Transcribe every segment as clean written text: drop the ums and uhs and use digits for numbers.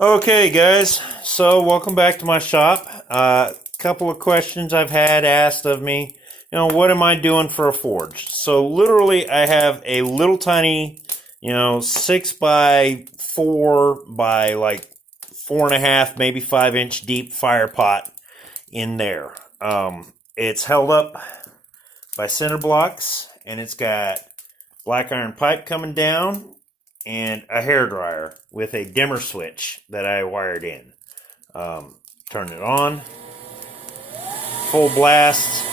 Okay, guys, so welcome back to my shop. Couple of questions I've had asked of me. What am I doing for a forge? So, literally, I have a little tiny, 6 by 4 by like 4.5, maybe 5 inch deep fire pot in there. It's held up by cinder blocks, and it's got black iron pipe coming down and a hair dryer with a dimmer switch that I wired in. Turn it on, full blast,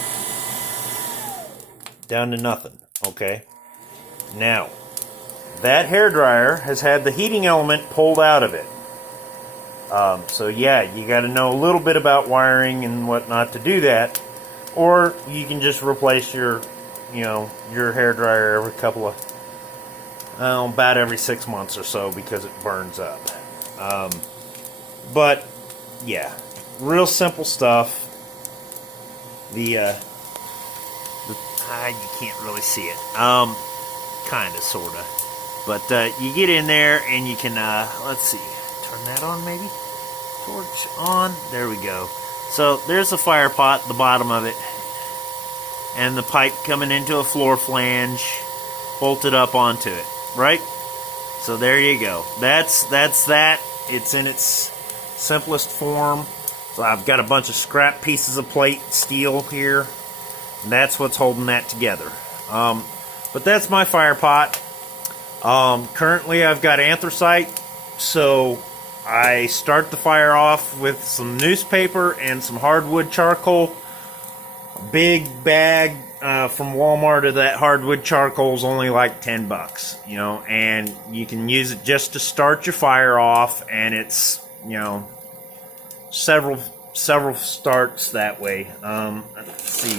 down to nothing. Okay. Now, that hair dryer has had the heating element pulled out of it. So yeah, you got to know a little bit about wiring and whatnot to do that, or you can just replace your hair dryer every couple of about every 6 months or so because it burns up. But yeah, real simple stuff. You can't really see it. Kind of, sort of. But you get in there and you can, let's see, turn that on maybe? Torch on. There we go. So there's the fire pot, the bottom of it, and the pipe coming into a floor flange, bolted up onto it, right? So there you go. That's that. It's in its simplest form. So I've got a bunch of scrap pieces of plate steel here. And that's what's holding that together. But that's my fire pot. Currently I've got anthracite, so I start the fire off with some newspaper and some hardwood charcoal. A big bag from Walmart of that hardwood charcoal is only like $10, and you can use it just to start your fire off, and it's, several starts that way. Let's see.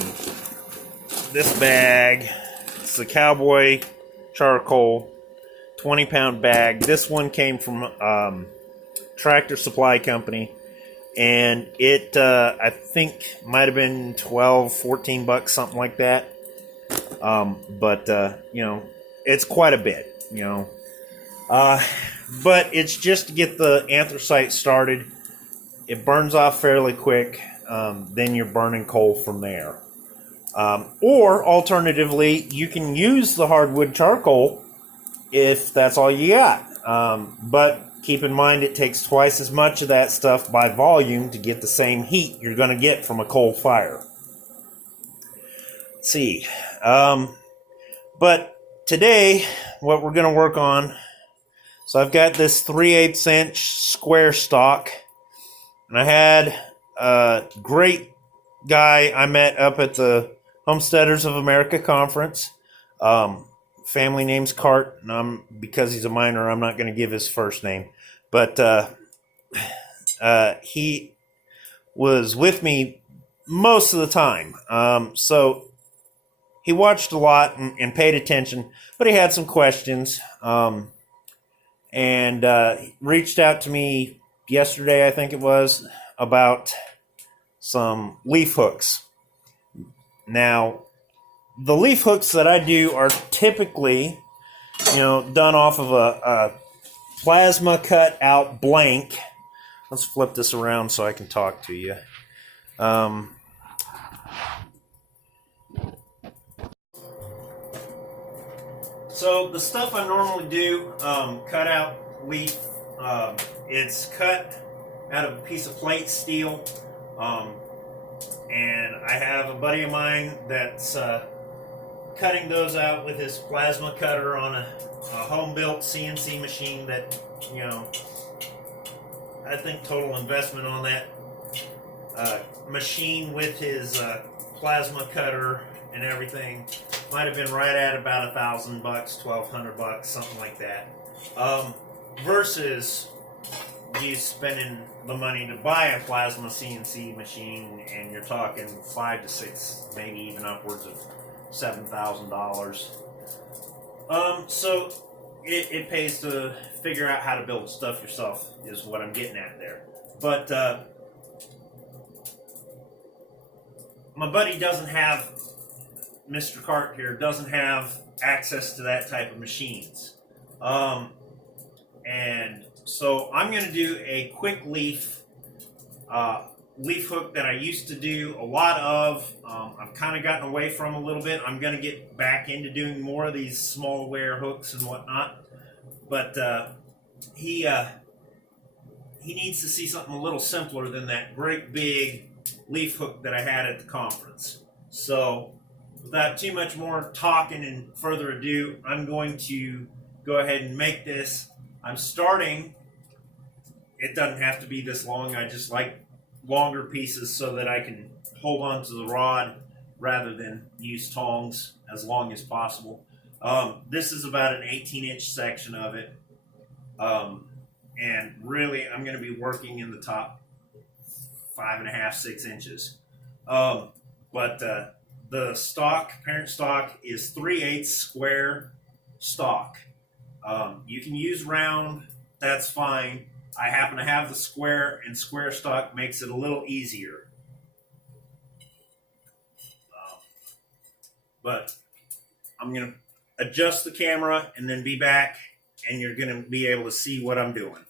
This bag, it's a Cowboy charcoal 20-pound bag. This one came from Tractor Supply Company, and it I think might have been $12-14, something like that. But it's quite a bit, but it's just to get the anthracite started. It burns off fairly quick. Then you're burning coal from there. Or alternatively, you can use the hardwood charcoal if that's all you got. But keep in mind it takes twice as much of that stuff by volume to get the same heat you're going to get from a coal fire. Let's see. But today, what we're going to work on, so I've got this 3/8 inch square stock, and I had a great guy I met up at the Homesteaders of America conference. Family name's Cart, and because he's a minor, I'm not going to give his first name. But he was with me most of the time. So he watched a lot and paid attention, but he had some questions. And reached out to me yesterday, I think it was, about some leaf hooks. Now, the leaf hooks that I do are typically, done off of a plasma cut out blank. Let's flip this around so I can talk to you. So the stuff I normally do, cut out leaf, it's cut out of a piece of plate steel. And I have a buddy of mine that's cutting those out with his plasma cutter on a home-built CNC machine that, I think total investment on that machine with his plasma cutter and everything might have been right at about $1,000, $1,200, something like that. Versus you spending the money to buy a plasma CNC machine, and you're talking 5 to 6, maybe even upwards of $7,000. So it pays to figure out how to build stuff yourself, is what I'm getting at there. But my buddy doesn't have, Mr. Cart here, doesn't have access to that type of machines. And So I'm going to do a quick leaf hook that I used to do a lot of. I've kind of gotten away from a little bit. I'm going to get back into doing more of these small wear hooks and whatnot. But he needs to see something a little simpler than that great big leaf hook that I had at the conference. So without too much more talking and further ado, I'm going to go ahead and make this. I'm starting, it doesn't have to be this long, I just like longer pieces so that I can hold on to the rod rather than use tongs as long as possible. This is about an 18-inch section of it. And really, I'm going to be working in the top 5.5, 6 inches. But the stock, parent stock, is 3/8 square stock. You can use round, that's fine. I happen to have the square, and square stock makes it a little easier. But I'm going to adjust the camera and then be back, and you're going to be able to see what I'm doing.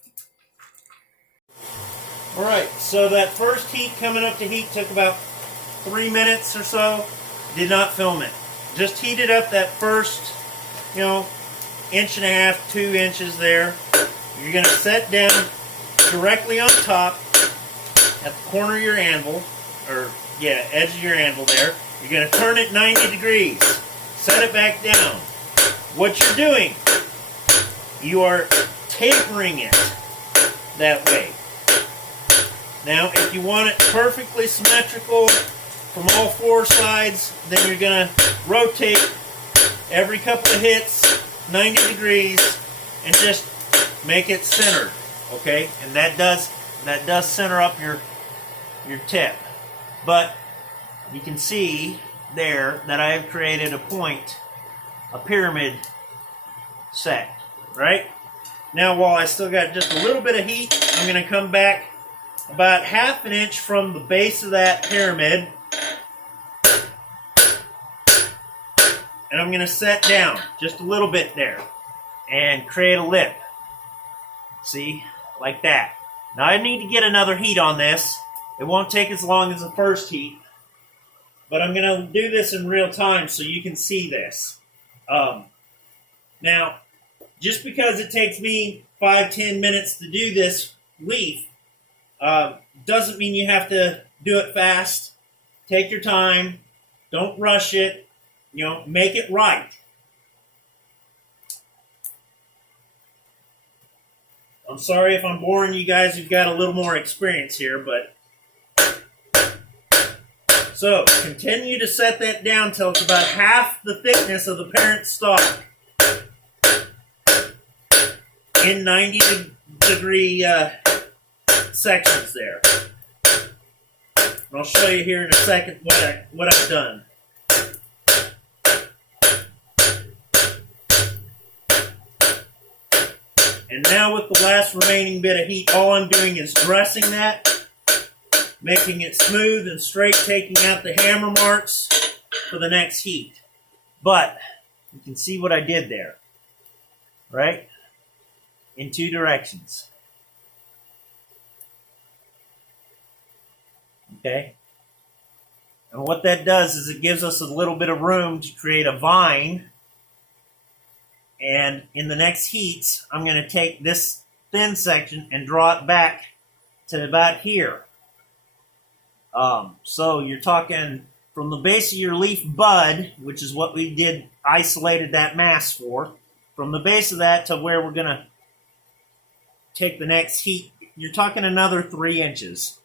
All right, so that first heat coming up to heat took about 3 minutes or so. Did not film it. Just heated up that first, 1.5, 2 inches there. You're going to set down directly on top at the corner of your anvil, edge of your anvil there. You're going to turn it 90 degrees. Set it back down. What you're doing, you are tapering it that way. Now, if you want it perfectly symmetrical from all 4 sides, then you're going to rotate every couple of hits 90 degrees and just make it centered, okay? And that does center up your tip. But you can see there that I have created a point, a pyramid set, right? Now, while I still got just a little bit of heat, I'm going to come back about 1/2 inch from the base of that pyramid, and I'm going to set down just a little bit there and create a lip. See? Like that. Now I need to get another heat on this. It won't take as long as the first heat, but I'm going to do this in real time so you can see this. Now, just because it takes me 5-10 minutes to do this leaf, doesn't mean you have to do it fast. Take your time. Don't rush it. Make it right. I'm sorry if I'm boring you guys who've got a little more experience here, but... So, continue to set that down till it's about half the thickness of the parent stock in 90-degree sections there. And I'll show you here in a second what I've done. And now with the last remaining bit of heat, all I'm doing is dressing that, making it smooth and straight, taking out the hammer marks for the next heat. But you can see what I did there, right? In 2 directions. Okay? And what that does is it gives us a little bit of room to create a vine. And in the next heats, I'm going to take this thin section and draw it back to about here. So you're talking from the base of your leaf bud, which is what we did, isolated that mass for, from the base of that to where we're going to take the next heat, you're talking another 3 inches.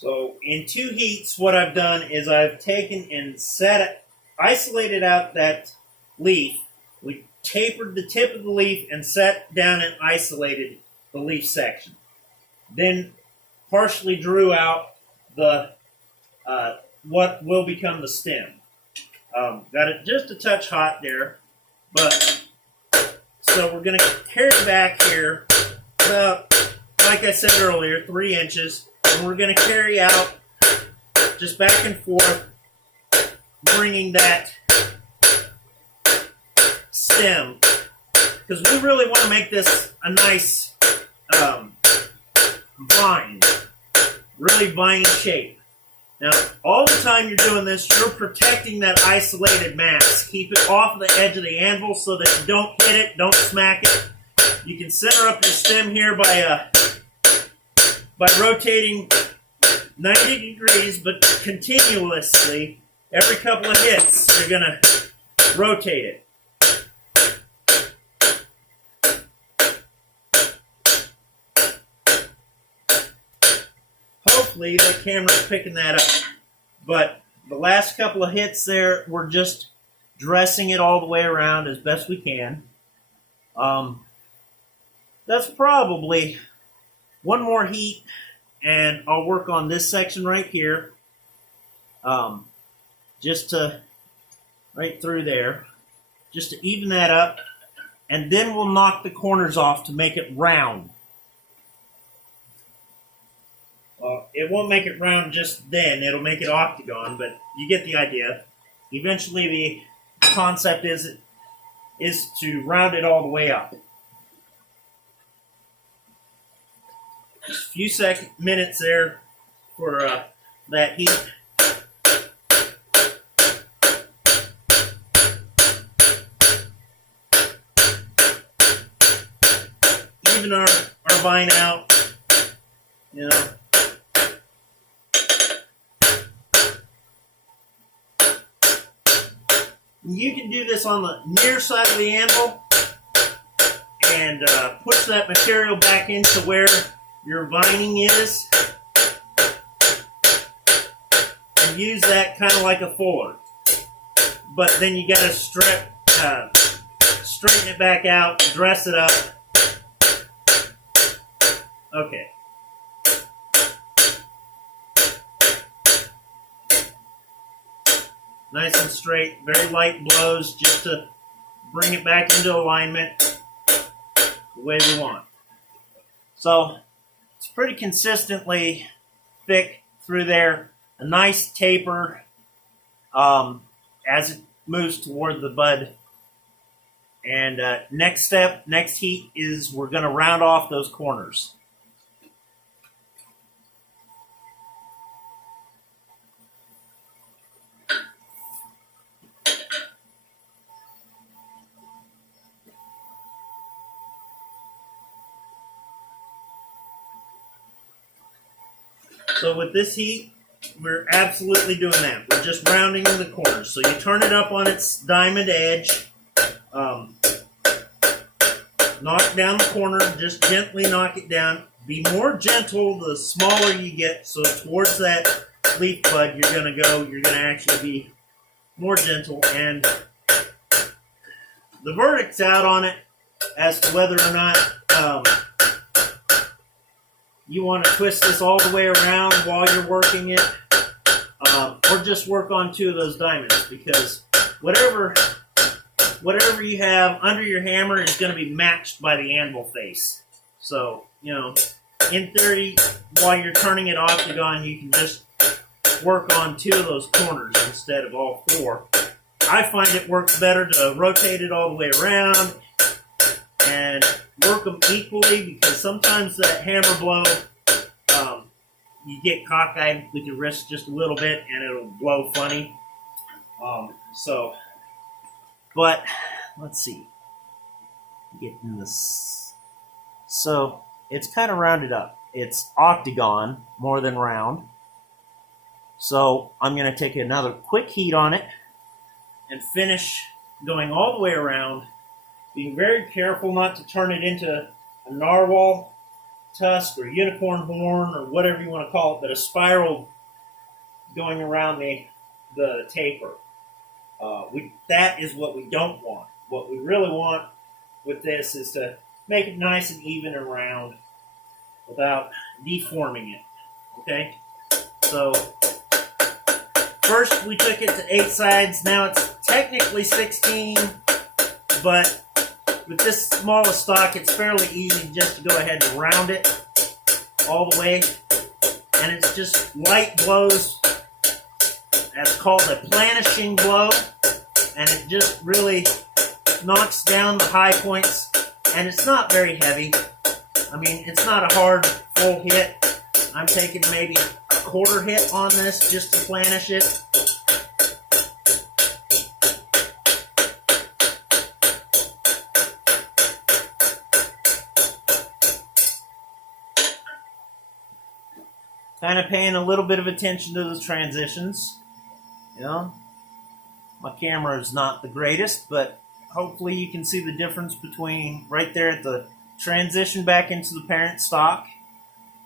So in 2 heats, what I've done is I've taken and isolated out that leaf. We tapered the tip of the leaf and set down and isolated the leaf section. Then partially drew out the what will become the stem. Got it just a touch hot there, but so we're going to carry back here about, like I said earlier, 3 inches, and we're going to carry out just back and forth, bringing that stem, because we really want to make this a nice vine, really viney shape. Now, all the time you're doing this, you're protecting that isolated mass. Keep it off of the edge of the anvil so that you don't hit it, don't smack it. You can center up your stem here by rotating 90 degrees, but continuously. Every couple of hits, you're going to rotate it. Hopefully the camera's picking that up. But the last couple of hits there, we're just dressing it all the way around as best we can. That's probably one more heat, and I'll work on this section right here. Just to, right through there, just to even that up, and then we'll knock the corners off to make it round. It won't make it round just then, it'll make it octagon, but you get the idea. Eventually the concept is to round it all the way up. Just a few minutes there for that heat. Even our vine out, you know. You can do this on the near side of the anvil and push that material back into where your vining is and use that kind of like a fuller. But then you got to straighten it back out, dress it up. Okay. Nice and straight, very light blows just to bring it back into alignment the way we want. So it's pretty consistently thick through there, a nice taper as it moves toward the bud. And next heat is we're going to round off those corners. So with this heat, we're absolutely doing that. We're just rounding in the corners. So you turn it up on its diamond edge, knock down the corner, just gently knock it down. Be more gentle the smaller you get. So towards that leaf bud you're going to go, you're going to actually be more gentle. And the verdict's out on it as to whether or not you want to twist this all the way around while you're working it, or just work on 2 of those diamonds, because whatever you have under your hammer is going to be matched by the anvil face. So, you know, in theory, while you're turning it octagon, you can just work on 2 of those corners instead of all 4. I find it works better to rotate it all the way around and work them equally, because sometimes that hammer blow, you get cockeyed with your wrist just a little bit and it'll blow funny. But let's see. Getting this. So it's kind of rounded up. It's octagon more than round. So I'm going to take another quick heat on it and finish going all the way around, being very careful not to turn it into a narwhal tusk or unicorn horn or whatever you want to call it, but a spiral going around the taper. That is what we don't want. What we really want with this is to make it nice and even and round without deforming it. Okay? So First we took it to 8 sides. Now it's technically 16, but with this smallest stock, it's fairly easy just to go ahead and round it all the way. And it's just light blows. That's called a planishing blow. And it just really knocks down the high points. And it's not very heavy. I mean, it's not a hard full hit. I'm taking maybe a quarter hit on this just to planish it. Kind of paying a little bit of attention to the transitions. You know, my camera is not the greatest, but hopefully you can see the difference between right there at the transition back into the parent stock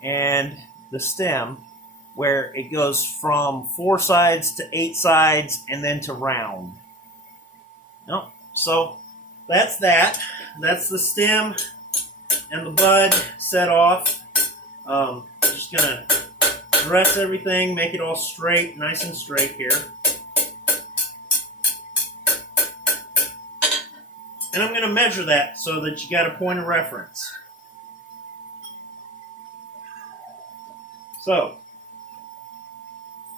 and the stem, where it goes from 4 sides to 8 sides and then to round. Nope. So that's that. That's the stem and the bud set off. Just gonna dress everything, make it all straight, nice and straight here. And I'm going to measure that so that you got a point of reference. So,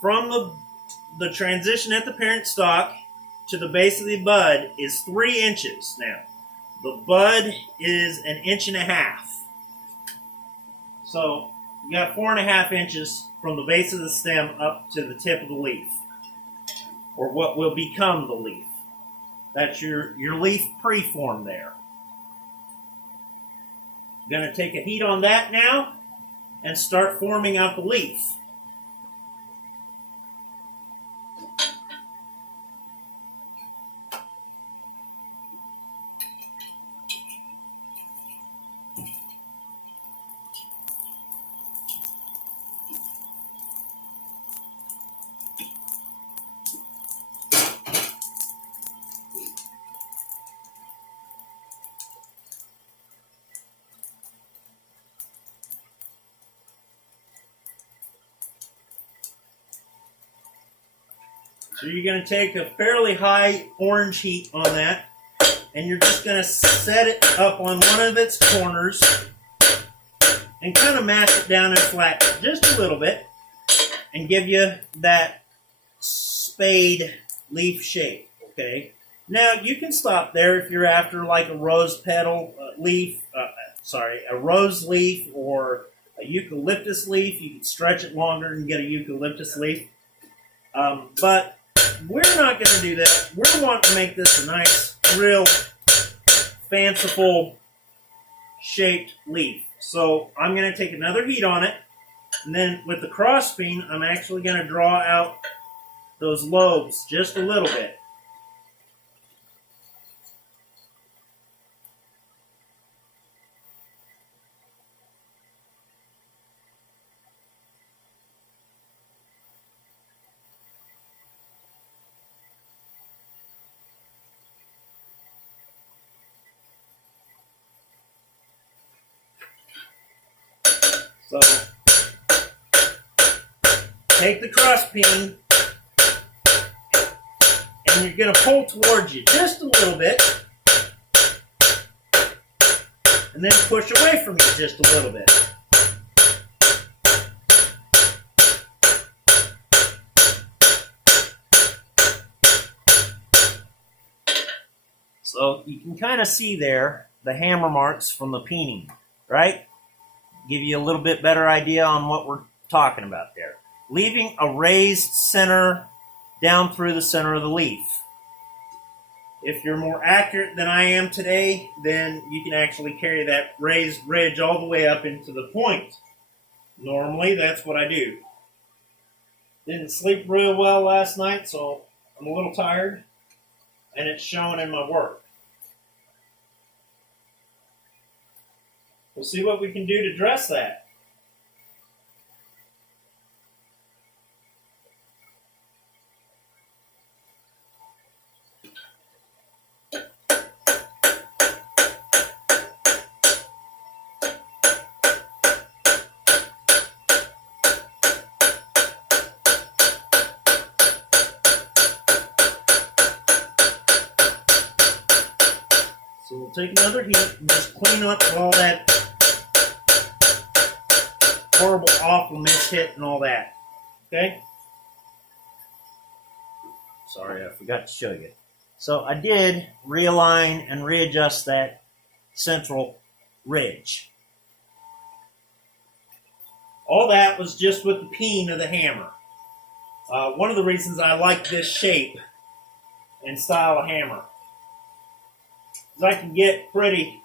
from the transition at the parent stock to the base of the bud is 3 inches now. The bud is 1.5 inches. So, you got 4.5 inches from the base of the stem up to the tip of the leaf, or what will become the leaf. That's your leaf preform there. I'm going to take a heat on that now and start forming out the leaf. So you're going to take a fairly high orange heat on that, and you're just going to set it up on one of its corners and kind of mash it down and flatten it just a little bit and give you that spade leaf shape, okay? Now, you can stop there if you're after like a rose petal leaf, a rose leaf or a eucalyptus leaf. You can stretch it longer and get a eucalyptus leaf. But we're not going to do that. We're wanting to make this a nice, real fanciful shaped leaf. So I'm going to take another heat on it, and then with the cross beam, I'm actually going to draw out those lobes just a little bit. So, take the cross peen, and you're going to pull towards you just a little bit, and then push away from you just a little bit. So, you can kind of see there the hammer marks from the peening, right? Give you a little bit better idea on what we're talking about there. Leaving a raised center down through the center of the leaf. If you're more accurate than I am today, then you can actually carry that raised ridge all the way up into the point. Normally, that's what I do. Didn't sleep real well last night, so I'm a little tired, and it's showing in my work. We'll see what we can do to dress that. So we'll take another heat and just clean up all that horrible, awful mishit and all that. Okay? Sorry, I forgot to show you. So I did realign and readjust that central ridge. All that was just with the peen of the hammer. One of the reasons I like this shape and style of hammer is I can get pretty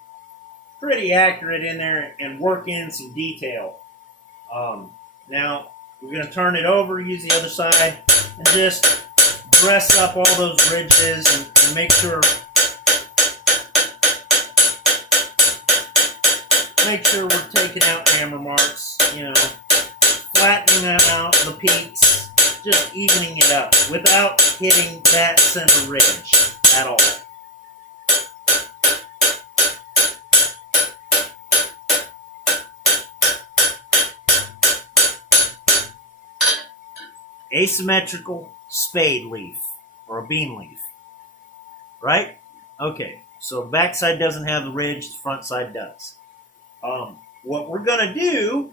accurate in there and work in some detail. Now, we're going to turn it over, use the other side, and just dress up all those ridges and make sure we're taking out hammer marks, flattening out the peaks, just evening it up without hitting that center ridge at all. Asymmetrical spade leaf or a bean leaf, right? Okay, so the back side doesn't have the ridge, the front side does. What we're going to do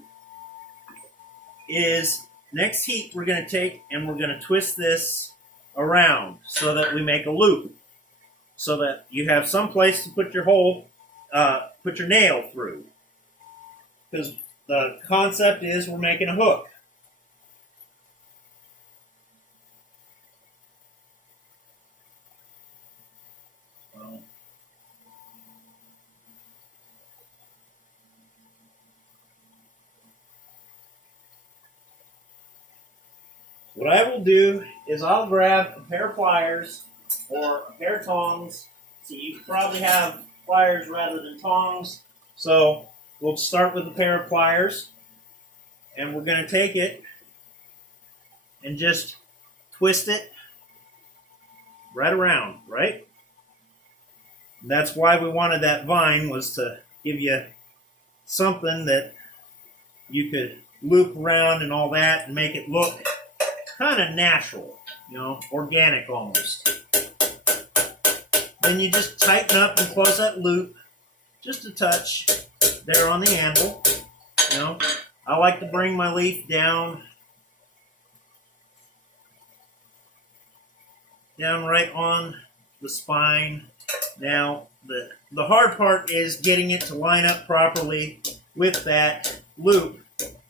is next heat we're going to take and we're going to twist this around so that we make a loop so that you have some place to put your hole, put your nail through. Because the concept is we're making a hook. What I will do is I'll grab a pair of pliers or a pair of tongs. So you probably have pliers rather than tongs. So we'll start with a pair of pliers. And we're going to take it and just twist it right around, right? And that's why we wanted that vine, was to give you something that you could loop around and all that and make it look kind of natural, organic almost. Then you just tighten up and close that loop just a touch there on the anvil. I like to bring my leaf down right on the spine. Now, the hard part is getting it to line up properly with that loop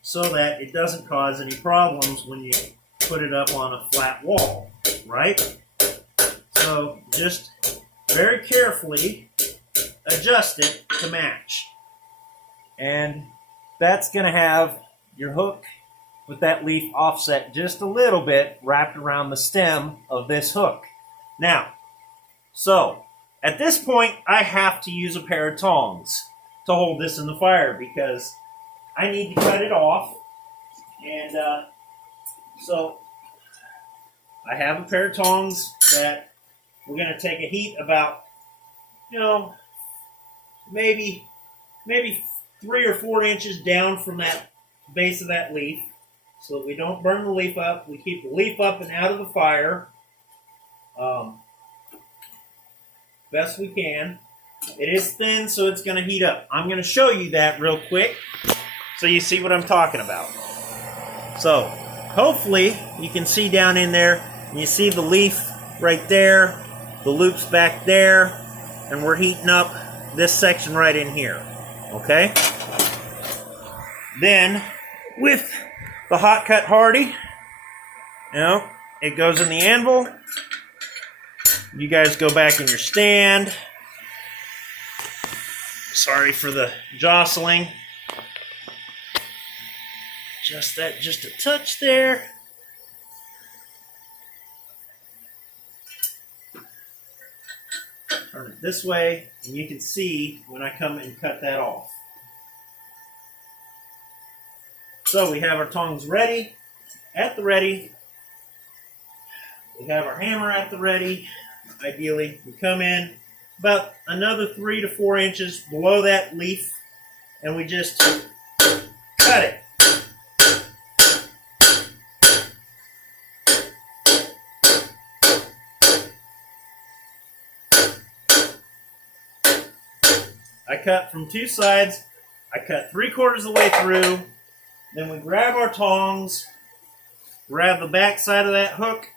so that it doesn't cause any problems when you put it up on a flat wall, right? So just very carefully adjust it to match. And that's going to have your hook with that leaf offset just a little bit wrapped around the stem of this hook. Now, so at this point, I have to use a pair of tongs to hold this in the fire because I need to cut it off. And so I have a pair of tongs that we're going to take a heat about, maybe 3 or 4 inches down from that base of that leaf so that we don't burn the leaf up. We keep the leaf up and out of the fire best we can. It is thin, so it's going to heat up. I'm going to show you that real quick so you see what I'm talking about. So hopefully you can see down in there, and you see the leaf right there, the loop's back there, and we're heating up this section right in here. Okay? Then, with the Hot Cut Hardy, it goes in the anvil. You guys go back in your stand. Sorry for the jostling. Just a touch there. Turn it this way, and you can see when I come and cut that off. So we have our tongs ready, at the ready. We have our hammer at the ready. Ideally, we come in about another 3 to 4 inches below that leaf, and we just cut it. I cut from two sides. I cut 3/4 of the way through. Then we grab our tongs, grab the back side of that hook,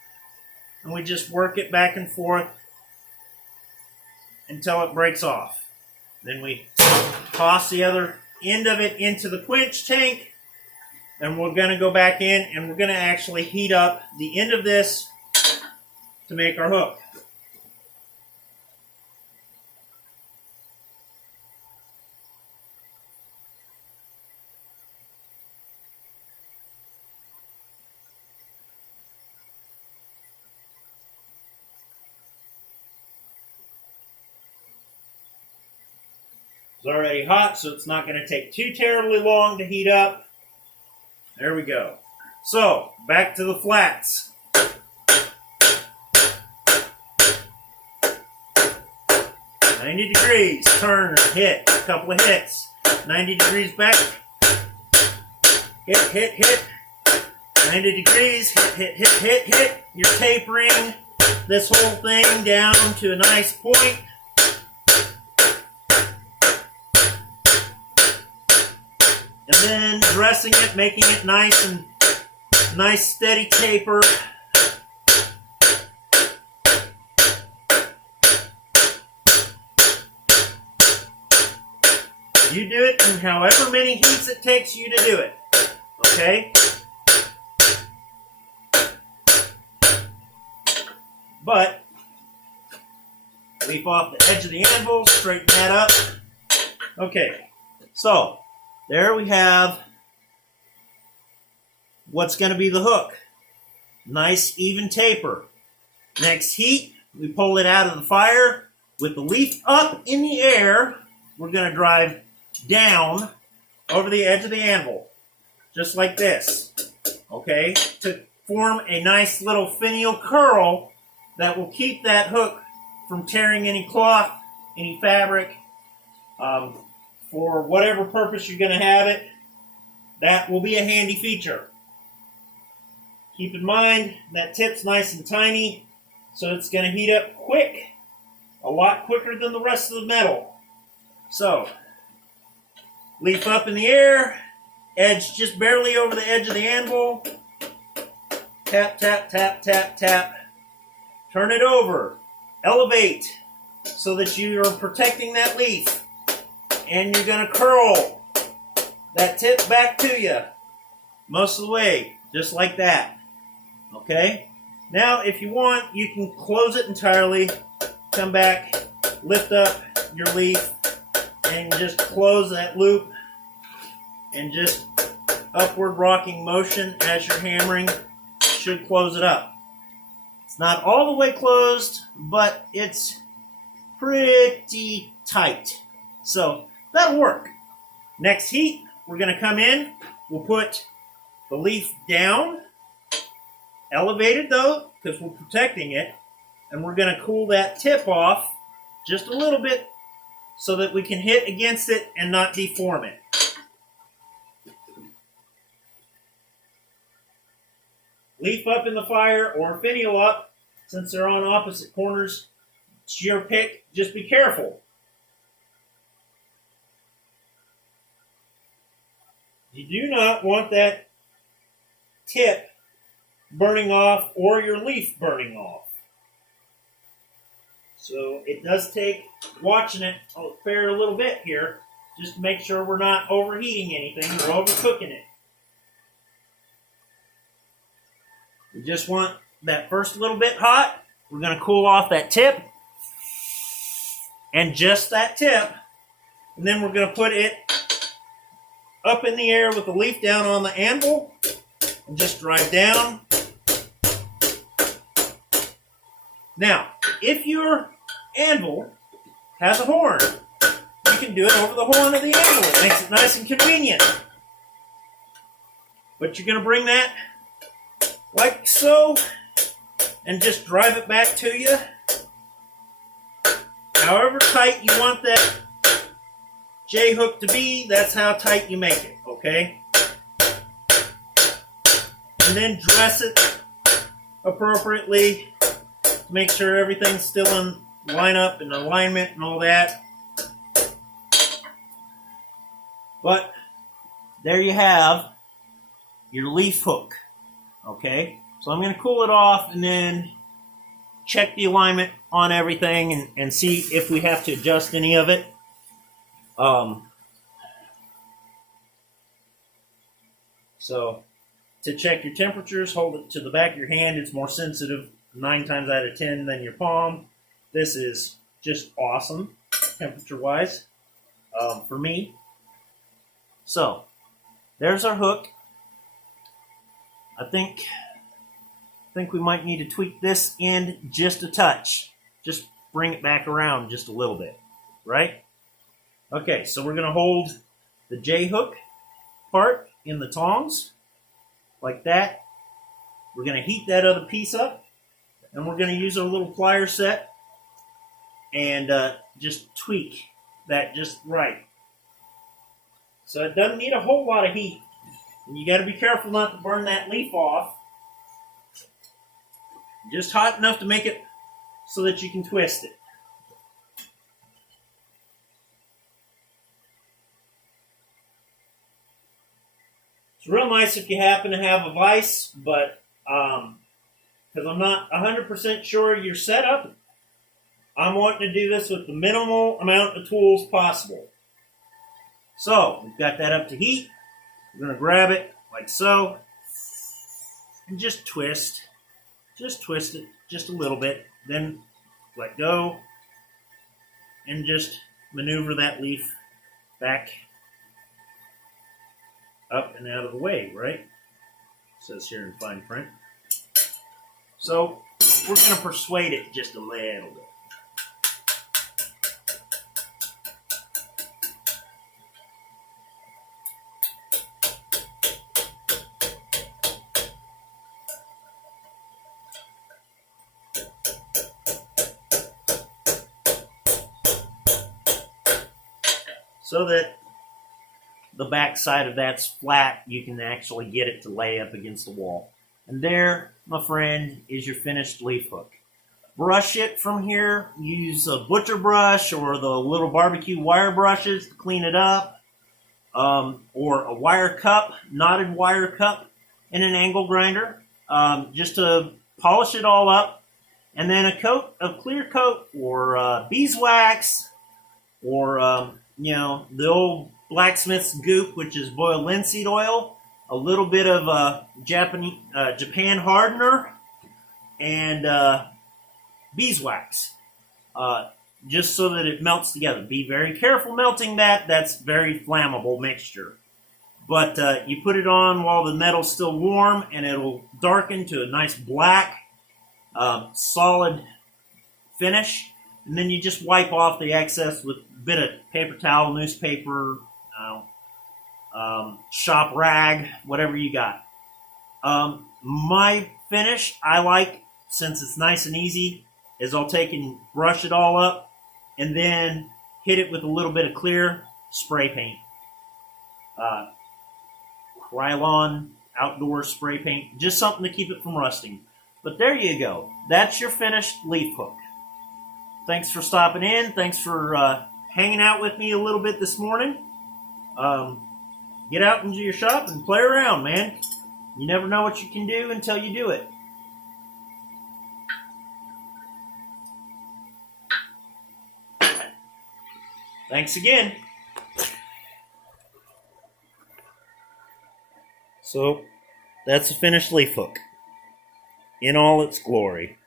and we just work it back and forth until it breaks off. Then we toss the other end of it into the quench tank, and we're going to go back in and we're going to actually heat up the end of this to make our hook. It's already hot, so it's not going to take too terribly long to heat up. There we go. So, back to the flats. 90 degrees, turn, hit, a couple of hits. 90 degrees back, hit. 90 degrees, hit. You're tapering this whole thing down to a nice point. And then dressing it, making it nice and nice steady taper. You do it in however many heats it takes you to do it. Okay? But leaf off the edge of the anvil, straighten that up. Okay, so there we have what's going to be the hook. Nice even taper. Next heat, we pull it out of the fire with the leaf up in the air. We're going to drive down over the edge of the anvil, just like this, okay, to form a nice little finial curl that will keep that hook from tearing any cloth, any fabric, for whatever purpose you're going to have it. That will be a handy feature. Keep in mind that tip's nice and tiny, so it's going to heat up quick, a lot quicker than the rest of the metal. So, leaf up in the air, edge just barely over the edge of the anvil. Tap, tap, tap, tap, tap. Turn it over. Elevate so that you are protecting that leaf. And you're going to curl that tip back to you most of the way, just like that. Okay? Now, if you want, you can close it entirely. Come back, lift up your leaf, and just close that loop. And just upward rocking motion as you're hammering should close it up. It's not all the way closed, but it's pretty tight. So that'll work. Next heat, we're going to come in. We'll put the leaf down, elevated though, because we're protecting it. And we're going to cool that tip off just a little bit so that we can hit against it and not deform it. Leaf up in the fire or finial up, since they're on opposite corners. It's your pick. Just be careful. You do not want that tip burning off or your leaf burning off. So it does take watching it a little bit here, just to make sure we're not overheating anything or overcooking it. We just want that first little bit hot. We're going to cool off that tip. And just that tip. And then we're going to put it up in the air with the leaf down on the anvil. And just drive down. Now, if your anvil has a horn, you can do it over the horn of the anvil. It makes it nice and convenient. But you're going to bring that like so, and just drive it back to you. However tight you want that J-hook to be, that's how tight you make it, okay? And then dress it appropriately to make sure everything's still in line up and alignment and all that. But there you have your leaf hook. Okay, so I'm going to cool it off and then check the alignment on everything and see if we have to adjust any of it. So to check your temperatures, hold it to the back of your hand. It's more sensitive 9 times out of 10 than your palm. This is just awesome temperature-wise for me. So there's our hook. I think we might need to tweak this end just a touch. Just bring it back around just a little bit, right? Okay, so we're going to hold the J-hook part in the tongs like that. We're going to heat that other piece up, and we're going to use our little plier set and just tweak that just right. So it doesn't need a whole lot of heat. And you got to be careful not to burn that leaf off. Just hot enough to make it so that you can twist it. It's real nice if you happen to have a vise, but because I'm not 100% sure your setup, I'm wanting to do this with the minimal amount of tools possible. So, we've got that up to heat. We're going to grab it like so and just twist. Just twist it just a little bit, then let go and just maneuver that leaf back up and out of the way, right? It says here in fine print. So we're going to persuade it just a little bit. So that the back side of that's flat, you can actually get it to lay up against the wall. And there, my friend, is your finished leaf hook. Brush it from here. Use a butcher brush or the little barbecue wire brushes to clean it up. Or a wire cup, knotted wire cup, and an angle grinder. Just to polish it all up. And then a clear coat or beeswax or the old blacksmith's goop, which is boiled linseed oil, a little bit of Japan hardener, and beeswax, just so that it melts together. Be very careful melting that. That's very flammable mixture. But you put it on while the metal's still warm, and it'll darken to a nice black, solid finish. And then you just wipe off the excess with a bit of paper towel, newspaper, shop rag, whatever you got. My finish, I like, since it's nice and easy, is I'll take and brush it all up and then hit it with a little bit of clear spray paint. Krylon outdoor spray paint, just something to keep it from rusting. But there you go. That's your finished leaf hook. Thanks for stopping in. Thanks for hanging out with me a little bit this morning. Get out into your shop and play around, man. You never know what you can do until you do it. Thanks again. So, that's a finished leaf hook in all its glory.